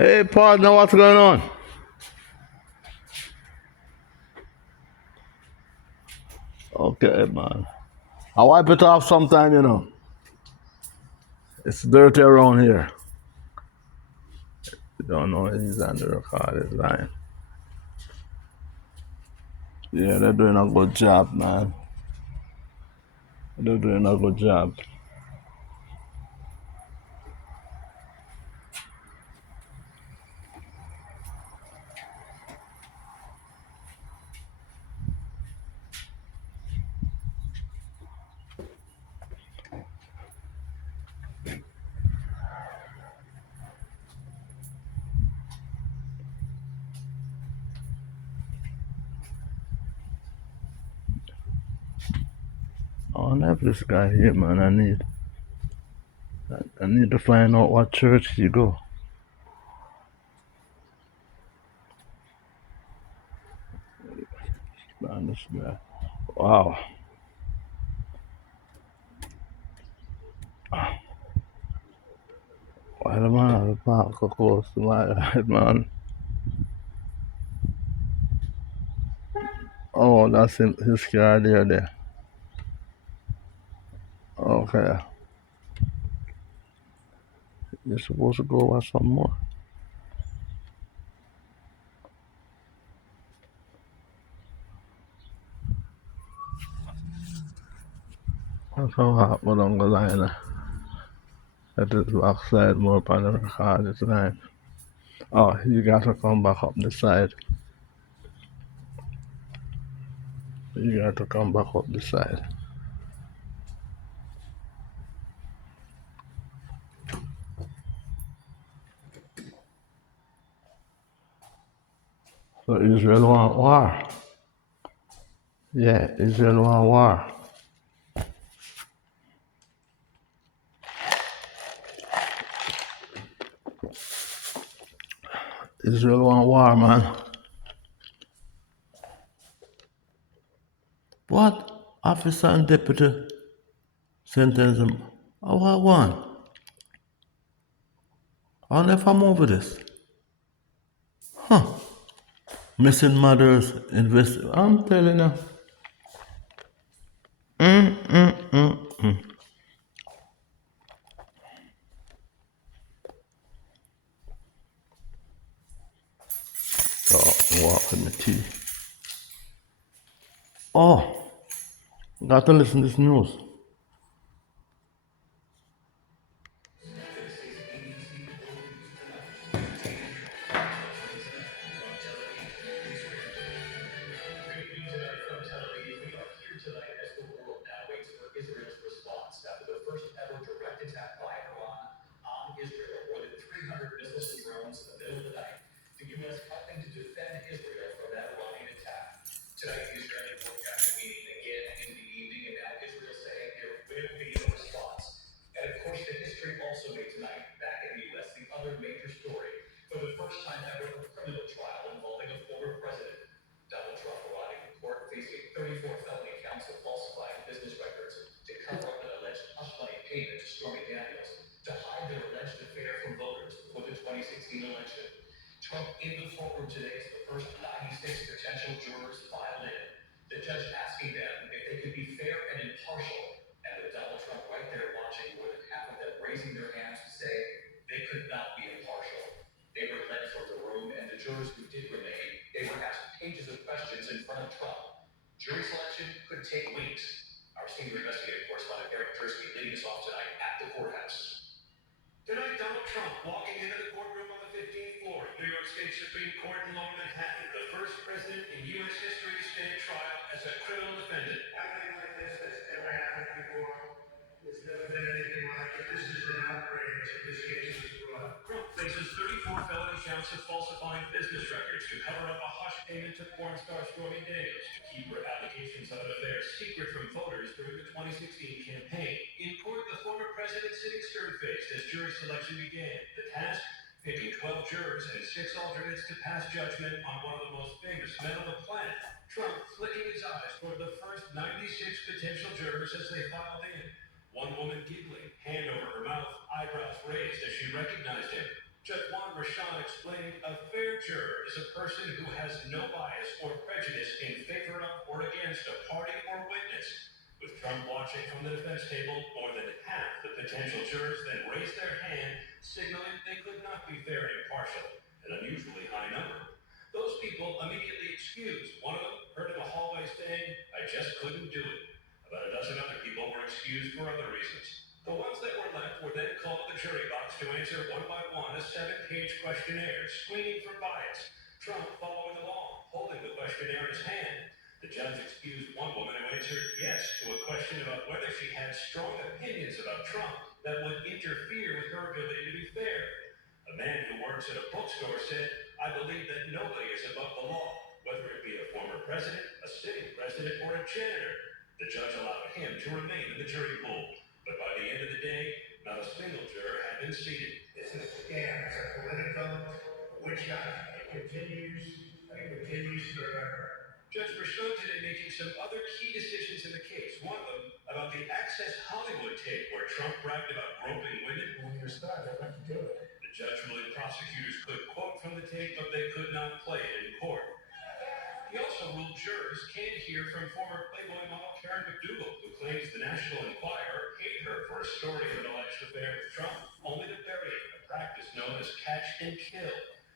Hey, partner, what's going on? Okay, man. I wipe it off sometime, you know. It's dirty around here. You don't know he's on the recorded line. Yeah, they're doing a good job, man. They're doing a good job. I don't have this guy here, man. I need to find out what church he go. Man, this guy. Wow. Why the man have a park so close to my right, man? Oh, that's his car there. Okay. You're supposed to go watch some more. That's how hot my on the line. At the backside more upon the record this line. Oh, you got to come back up the side. You got to come back up the side. So Israel want war. Yeah, Israel want war. Israel want war, man. What? Officer and deputy sentence him. I want one. I'll never move with this. Huh. Missing mothers invest. I'm telling you. So, walk with my tea. Oh, got to listen to this news. juror is a person who has no bias or prejudice in favor of or against a party or witness. With Trump watching from the defense table, more than half the potential jurors then raised their hand, signaling they could not be fair and impartial, an unusually high number. Those people immediately excused. One of them heard in the hallway saying, "I just couldn't do it." About a dozen other people were excused for other reasons. The ones that were left were then called to the jury box to answer one by one a 7-page questionnaire, screening for bias. Trump following along, holding the questionnaire in his hand. The judge excused one woman who answered yes to a question about whether she had strong opinions about Trump that would interfere with her ability to be fair. A man who works at a bookstore said, "I believe that nobody is above the law, whether it be a former president, a sitting president, or a janitor." The judge allowed him to remain in the jury pool. But by the end of the day, not a single juror had been seated. This is a scam. It's a political witch hunt. It continues forever. Judge Brashon today making some other key decisions in the case. One of them about the Access Hollywood tape where Trump bragged about groping women. When you're stuck, I want to do it. The judge ruled prosecutors could quote from the tape, but they could not play it in court. He also ruled jurors can't hear from former Playboy model Karen McDougal, who claims the National Enquirer paid her for a story of an alleged affair with Trump, only to bury it, a practice known as catch and kill.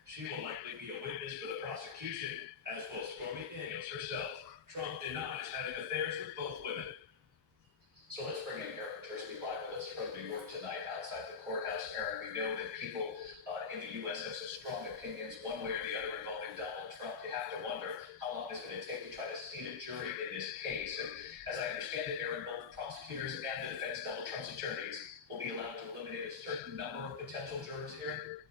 She will likely be a witness for the prosecution, as will Stormy Daniels herself. Trump denies having affairs with both women. So let's bring in Aaron Tursby live with us from New York tonight outside the courthouse. Aaron, we know that people in the U.S. have some strong opinions one way or the other involving Donald Trump. You have to wonder how long it's going to take to try to seat a jury in this case. And as I understand it, Aaron, both prosecutors and the defense, Donald Trump's attorneys, will be allowed to eliminate a certain number of potential jurors here.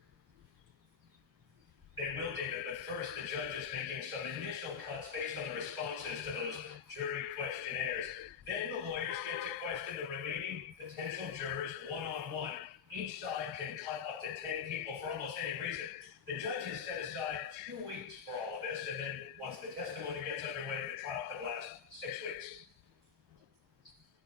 They will, David, but first the judge is making some initial cuts based on the responses to those jury questionnaires. Then the lawyers get to question the remaining potential jurors one-on-one. Each side can cut up to 10 people for almost any reason. The judge has set aside 2 weeks for all of this, and then once the testimony gets underway, the trial could last 6 weeks.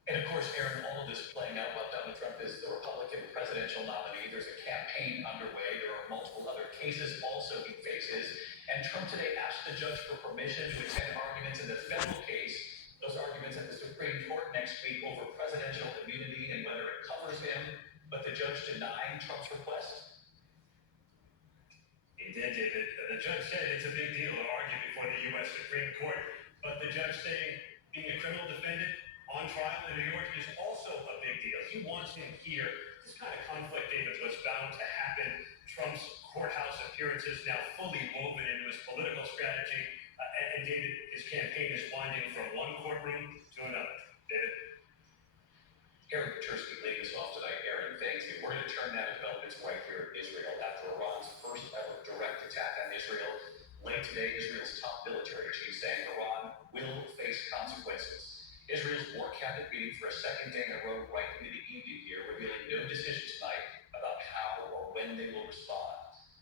And of course, Aaron, all of this playing out while Donald Trump is the Republican presidential nominee. There's a campaign underway. There are multiple other cases also he faces. And Trump today asked the judge for permission to attend arguments in the federal case. Those arguments at the Supreme Court next week over presidential immunity and whether it covers him. But the judge denied Trump's request. He did, David. The judge said it's a big deal to argue before the U.S. Supreme Court. But the judge saying being a criminal defendant on trial in New York is also a big deal. He wants him here. This kind of conflict, David, was bound to happen. Trump's courthouse appearances now fully woven into his political strategy. And David, his campaign is winding from one courtroom to another. David? Aaron Tursby leading us off tonight. Aaron, thanks you. We're going to turn now to developments right here in Israel after Iran's first ever direct attack on Israel. Late today, Israel's top military chief saying Iran will face consequences. Israel's war cabinet meeting for a second day in a row right into the evening here, revealing no decision tonight about how or when they will respond.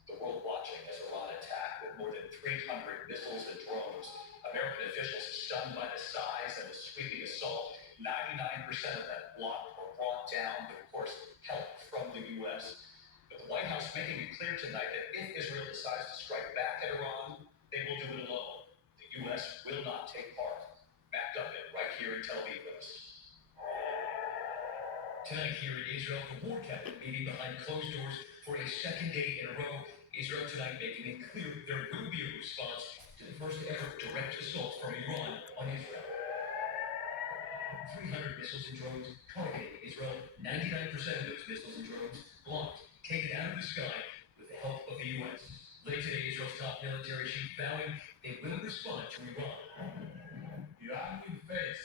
The world watching as Iran attacked with more than 300 missiles and drones. American officials stunned by the size and the sweeping assault. 99% of that blocked or brought down, but of course, help from the U.S. But the White House making it clear tonight that if Israel decides to strike back at Iran, they will do it alone. The U.S. will not take part. Backed up in right here in Tel Aviv with us. Tonight here in Israel, the war cabinet meeting behind closed doors for a second day in a row. Israel tonight making it clear there will be a response to the first ever direct assault from Iran on Israel. 300 missiles and drones targeting Israel. 99% of those missiles and drones blocked, taken out of the sky with the help of the U.S. Later today, Israel's top military chief vowing they will respond to Iran. Iran will face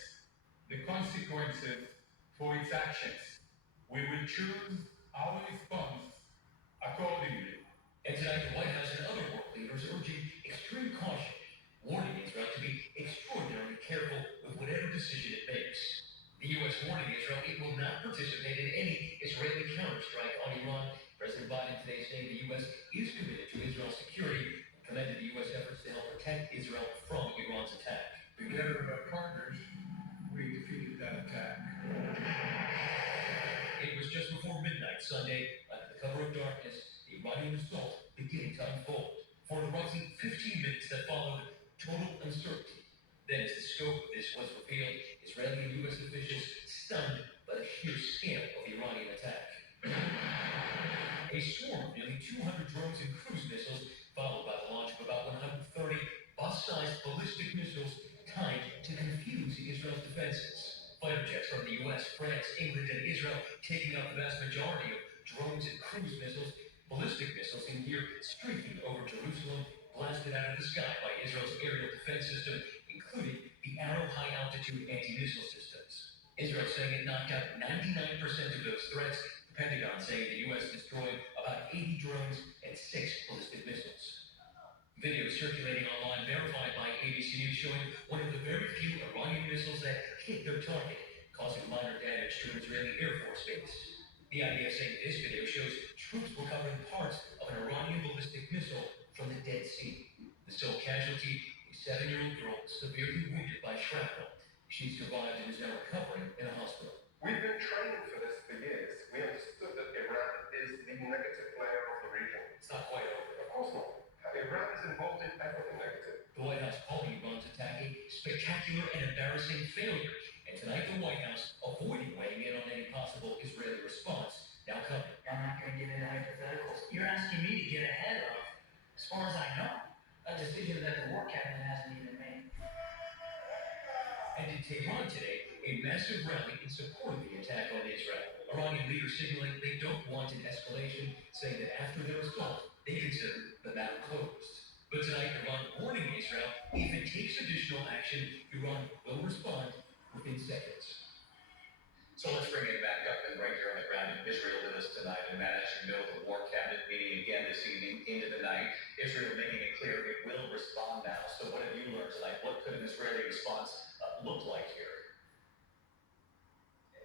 the consequences for its actions. We will choose our response accordingly. And tonight, the White House and other world leaders urging extreme caution, warning Israel to be extraordinarily careful with whatever decision it makes. The U.S. warning Israel it will not participate in any Israeli counterstrike on Iran. President Biden today saying the U.S. is committed to Israel's security and commended the U.S. efforts to help protect Israel from Iran's attack. Together with our partners, we defeated that attack. It was just before midnight Sunday, under the cover of darkness, the Iranian assault beginning to unfold. For the roughly 15 minutes that followed, total uncertainty. Then, as the scope of this was revealed, Israeli and U.S. officials stunned by the sheer scale of the Iranian attack. A swarm of nearly 200 drones and cruise missiles, followed by the launch of about 130 bus-sized ballistic missiles timed to confuse Israel's defenses. Fighter jets from the U.S., France, England, and Israel taking up the vast majority of drones and cruise missiles, ballistic missiles in here streaking over Jerusalem, blasted out of the sky by Israel's aerial defense system, including the Arrow high-altitude anti-missile systems. Israel saying it knocked out 99% of those threats, the Pentagon saying the U.S. destroyed about 80 drones and 6 ballistic missiles. Video circulating online verified by ABC News showing one of the very few Iranian missiles that hit their target, causing minor damage to an Israeli Air Force base. The IDF saying this video shows troops recovering parts of an Iranian ballistic missile from the Dead Sea. The sole casualty, a 7-year-old girl severely wounded by shrapnel. She survived and is now recovering in a hospital. We've been training for this for years. We understood that Iran is the negative player of the region. It's not quite over. Of course not. Iran is involved in everything negative. The White House calling Iran's attack a spectacular and embarrassing failure. And tonight, the White House avoiding weighing in on any possible Israeli response. Now coming. I'm not going to get into hypotheticals. You're asking me to get ahead of, as far as I know, a decision that the War Cabinet hasn't even made. And in Tehran today, a massive rally in support of the attack on Israel. Iranian leaders signaling they don't want an escalation, saying that after their assault, they consider the matter closed. But tonight, Iran warning Israel, if it takes additional action, Iran will respond within seconds. So let's bring it back up and right here on the ground in Israel with us tonight. And Matt, as you know, the War Cabinet meeting again this evening into the night. Israel making it clear it will respond now. So what have you learned tonight? What could an Israeli response look like here?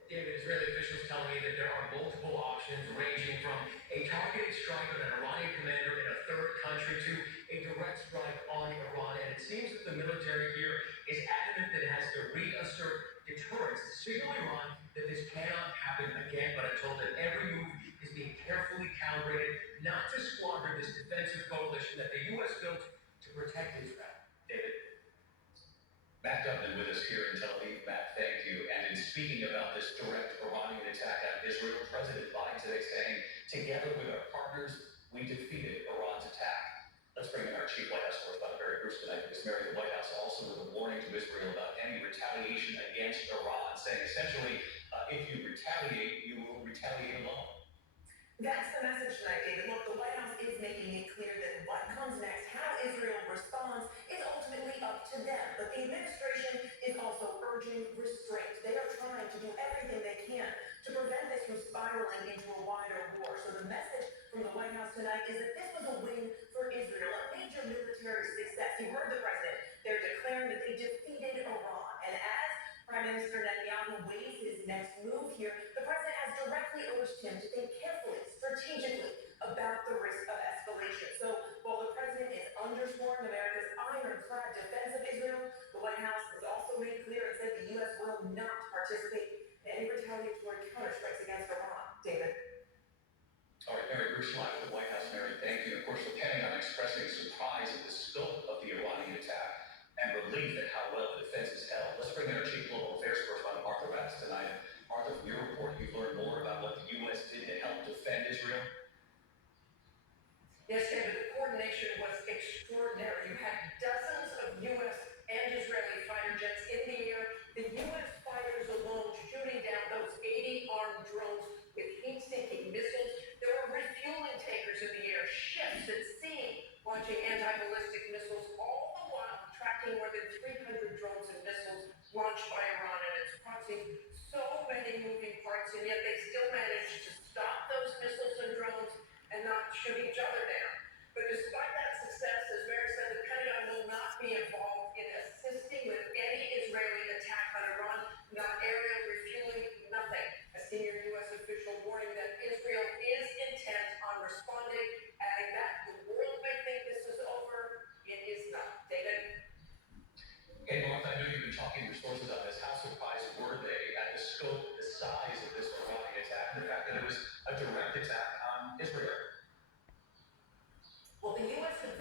David, Israeli officials tell me that there are multiple options ranging from a targeted strike on an Iranian commander in a third country to a direct strike on Iran. And it seems that the military here is adamant that it has to reassert deterrence to signal Iran that this cannot happen again. But I'm told that every move is being carefully calibrated not to squander this defensive coalition that the U.S. built to protect Israel. David. Back up and with us here in Tel Aviv, Matt, thank you. And in speaking about this direct Iranian attack on Israel, President Biden today saying, together with our partners, we defeated Iran's attack. Let's bring in our chief White House correspondent, Mary Bruce, tonight, because Mary, the White House also with a warning to Israel about any retaliation against Iran, saying essentially, if you retaliate, you will retaliate alone. That's the message tonight, David. Look, the White House is making it clear that what comes next, how Israel responds, is ultimately up to them. But the administration is also urging restraint. They are trying to do everything they can to prevent this from spiraling into a wider war. So the message from the White House tonight is that this was a win for Israel, a major military success. You heard the president. They're declaring that they defeated Iran. And as Prime Minister Netanyahu weighs his next move here, the president has directly urged him to think carefully, strategically, about the risk of escalation. So while the president is underscoring America's ironclad defense of Israel, the White House has also made clear and said the U.S. will not participate in any retaliatory counterstrikes against Iran. David. All right, Mary Bruce, live at the White House. Mary, thank you. Of course, the Pentagon expressing surprise at the scope of the Iranian attack and relief at how well the defense is held. Let's bring in our chief global affairs correspondent, Arthur Raddatz, tonight. Arthur, from your report, you've learned more about what the U.S. did to help defend Israel. Yes, David, the coordination was extraordinary. You had dozens of U.S. and Israeli fighter jets in the air. The U.S. fighters alone shooting down those 80 armed drones with heat-seeking missiles. There were refueling tankers in the air, ships at sea launching anti-ballistic missiles, all the while tracking more than 300 drones and missiles launched by Iran and its proxies. So many moving parts, and yet they still managed to stop those missiles and drones and not shoot each other down. But despite that success, as Mary said, the Pentagon will not be involved in assisting with any Israeli attack on Iran, not aerial refueling, nothing. A senior U.S. official warning that Israel is intent on responding, adding that the world may think this is over. It is not. David? Hey, Martha, I know you've been talking to your sources on this. How surprised were they at the scope, the size of this Iranian attack, and the fact that it was a direct attack on Israel? Well, the U.S. had